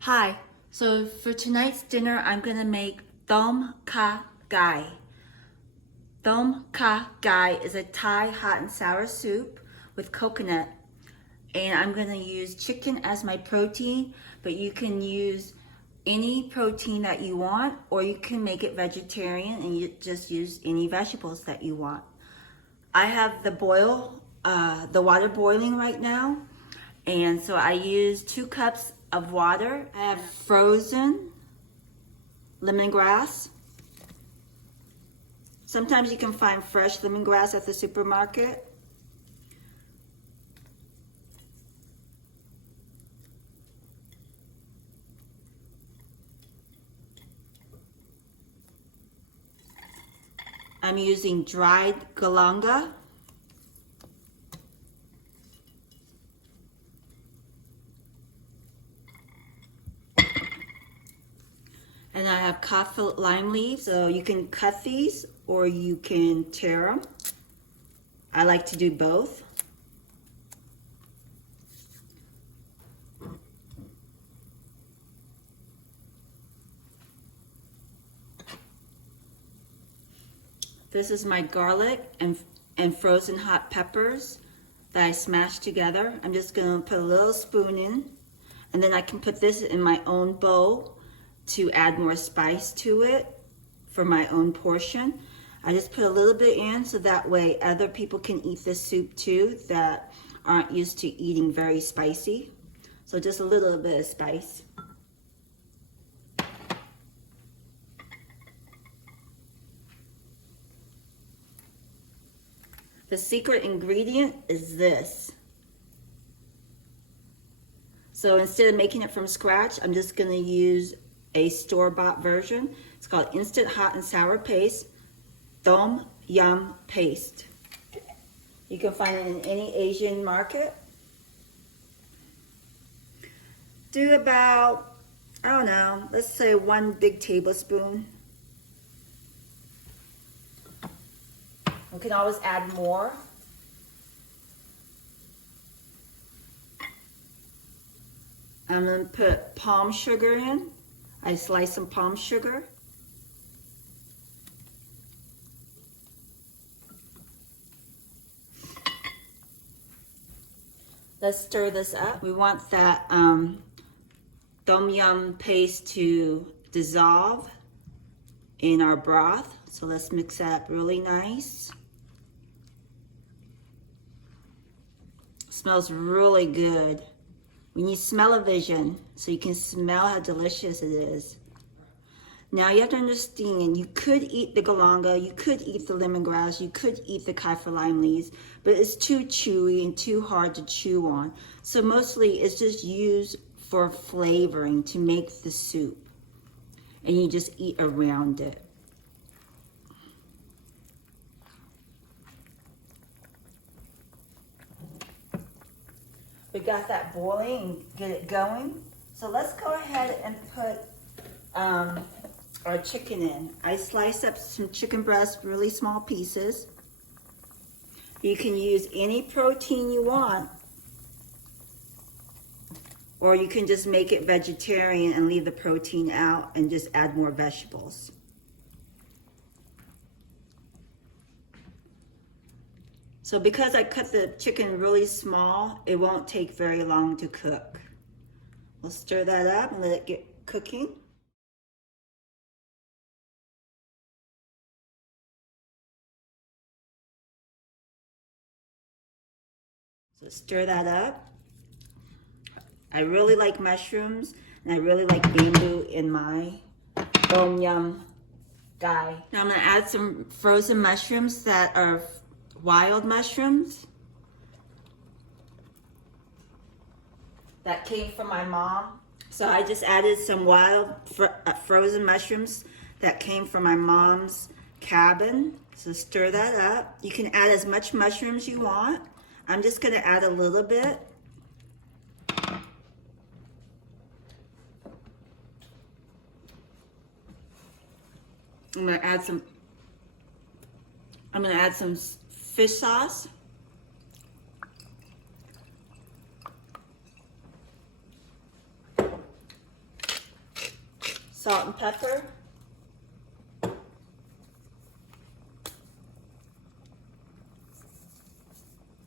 Hi, so for tonight's dinner, I'm gonna make Tom Kha Gai. Tom Kha Gai is a Thai hot and sour soup with coconut. And I'm gonna use chicken as my protein, but you can use any protein that you want, or you can make it vegetarian and you just use any vegetables that you want. I have the water boiling right now. And so I use 2 cups of water. I have frozen lemongrass. Sometimes you can find fresh lemongrass at the supermarket. I'm using dried galanga. And I have kaffir lime leaves, so you can cut these or you can tear them. I like to do both. This is my garlic and frozen hot peppers that I smashed together. I'm just gonna put a little spoon in, and then I can put this in my own bowl to add more spice to it for my own portion. I just put a little bit in so that way other people can eat this soup too that aren't used to eating very spicy. So just a little bit of spice. The secret ingredient is this. So instead of making it from scratch, I'm just gonna use a store-bought version. It's called Instant Hot and Sour Paste, Tom Yum Paste. You can find it in any Asian market. Do about, I don't know, let's say 1 big tablespoon. You can always add more. I'm gonna put palm sugar in. I slice some palm sugar. Let's stir this up. We want that tom yum paste to dissolve in our broth. So let's mix that up really nice. Smells really good. We need smell-o-vision so you can smell how delicious it is. Now you have to understand, you could eat the galanga, you could eat the lemongrass, you could eat the kaffir lime leaves, but it's too chewy and too hard to chew on. So mostly it's just used for flavoring to make the soup. And you just eat around it. We got that boiling and get it going. So let's go ahead and put our chicken in. I sliced up some chicken breast, really small pieces. You can use any protein you want, or you can just make it vegetarian and leave the protein out and just add more vegetables. So because I cut the chicken really small, it won't take very long to cook. We'll stir that up and let it get cooking. So stir that up. I really like mushrooms and I really like bamboo in my tom yum gai. Now I'm gonna add some frozen mushrooms that are wild mushrooms that came from my mom. So I just added some wild frozen mushrooms that came from my mom's cabin. So stir that up. You can add as much mushrooms you want. I'm just gonna add a little bit. I'm gonna add some fish sauce. salt and pepper.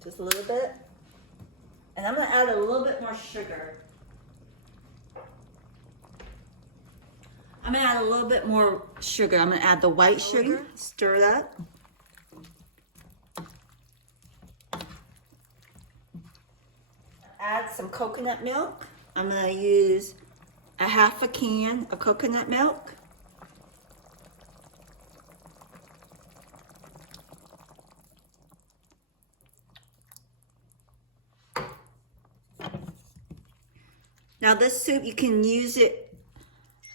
Just a little bit. And I'm gonna add a little bit more sugar. I'm gonna add a little bit more sugar. I'm gonna add the white sugar, stir that. Add some coconut milk. I'm gonna use a half a can of coconut milk. Now this soup, you can use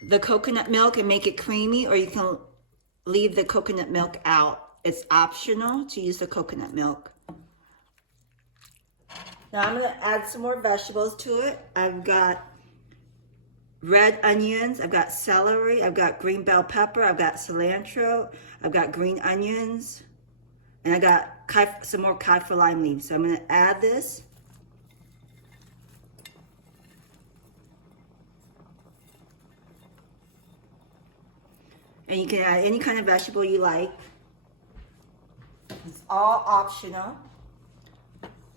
the coconut milk and make it creamy, or you can leave the coconut milk out. It's optional to use the coconut milk. Now I'm gonna add some more vegetables to it. I've got red onions, I've got celery, I've got green bell pepper, I've got cilantro, I've got green onions, and I got some more kaffir lime leaves. So I'm gonna add this. And you can add any kind of vegetable you like. It's all optional.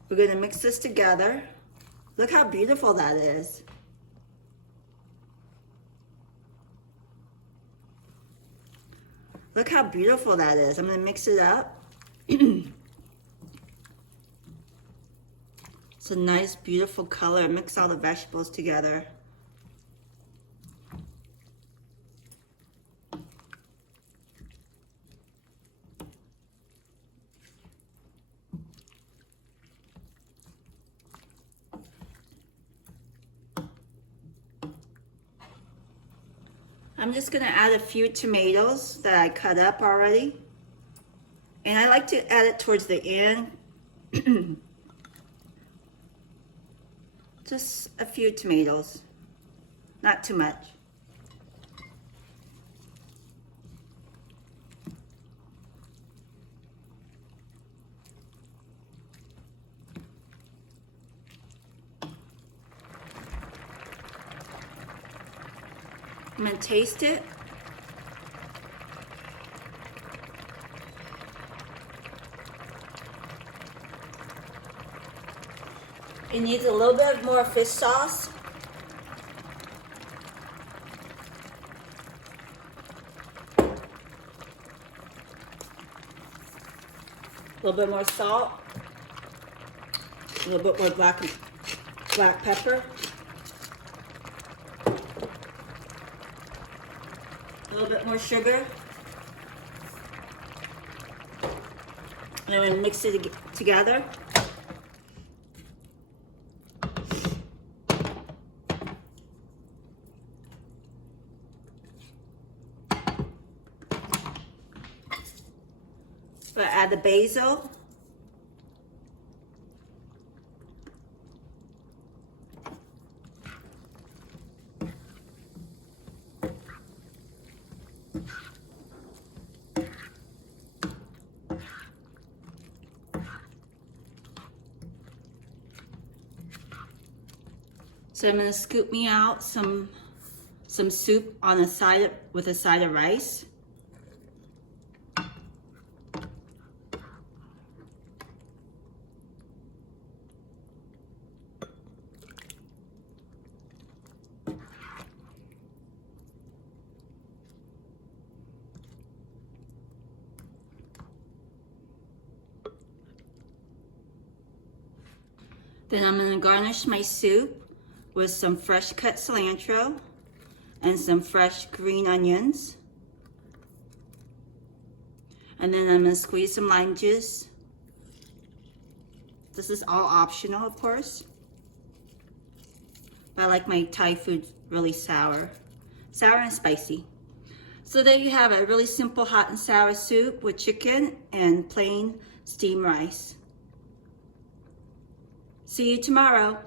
We're gonna mix this together. Look how beautiful that is. Look how beautiful that is. I'm gonna mix it up. It's a nice, beautiful color. Mix all the vegetables together. I'm just gonna add a few tomatoes that I cut up already. And I like to add it towards the end. Just a few tomatoes, not too much. I'm gonna taste it. It needs a little bit more fish sauce. A little bit more salt. A little bit more black pepper. A little bit more sugar. And I'm gonna mix it together. But add the basil. So I'm gonna scoop me out some soup on the side with a side of rice. Then I'm gonna garnish my soup with some fresh cut cilantro and some fresh green onions. And then I'm gonna squeeze some lime juice. This is all optional, of course. But I like my Thai food really sour and spicy. So there you have it, a really simple hot and sour soup with chicken and plain steamed rice. See you tomorrow.